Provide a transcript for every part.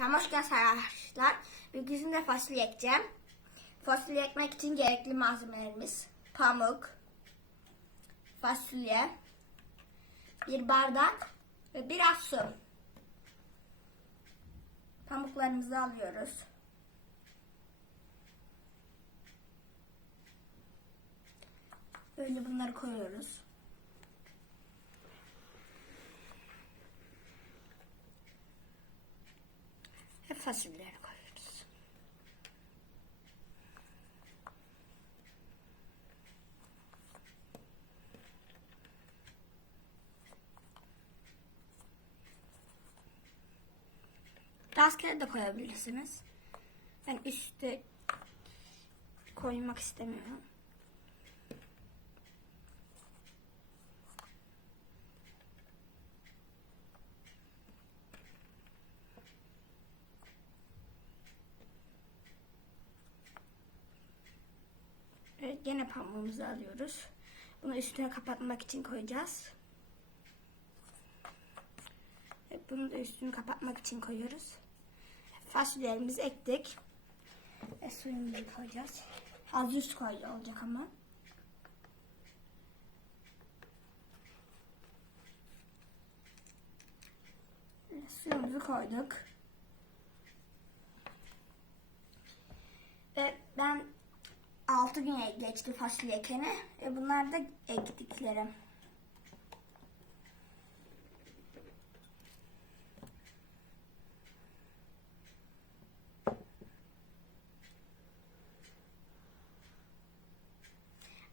Tamam hoş geldiniz arkadaşlar. Bugün fasulye ekeceğim. Fasulye ekmek için gerekli malzemelerimiz. Pamuk, fasulye, bir bardak ve biraz su. Pamuklarımızı alıyoruz. Böyle bunları koyuyoruz. Ve fasulyeleri koyuyoruz. Rastgele de koyabilirsiniz. Ben üstte koymak istemiyorum. Evet, gene pamuğumuzu alıyoruz. Bunu üstüne kapatmak için koyacağız. Bunu da üstünü kapatmak için koyuyoruz. Fasulyelerimizi ektik. Ve suyumuzu koyacağız. Az üst koy olacak ama. Suyumuzu koyduk. Ve ben 6 gün geçti fasulye ekeni. Ve bunlar da ektiklerim.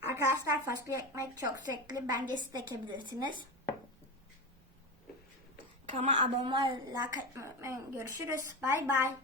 Arkadaşlar fasulye ekmek çok zevkli. Bence siz de ekebilirsiniz. Kanalıma abone olmayı, like etmeyi. Görüşürüz. Bay bay.